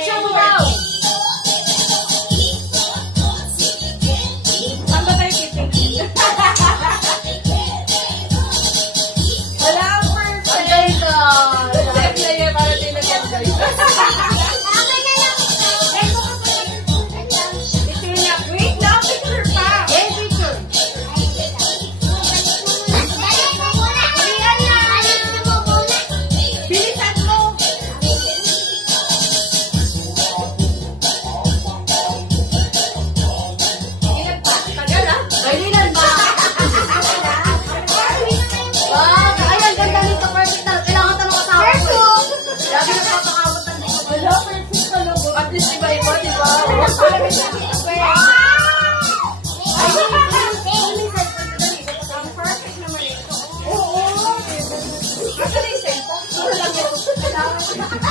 Picture mo daw. Saan ba tayo titingin? Wala ang perfect. Ang ganda. Step na yan para din nag-enjoy. Picture niya. Wait lang, picture pa. Eh, picture. Bilisan mo. Ilan pa? Tagal ah. Kailan ba? Wow, ay, ang ganda nito. Perfect na. Kailangan tanong kasama ko. Lagi nagpapakabot ng dito. Wala, perfect ka logo. At least iba-iba, di ba? Wala may sabi ka pa eh. Ang perfect naman ito. Oo. Asa na yung cellphone? Puro lang ito.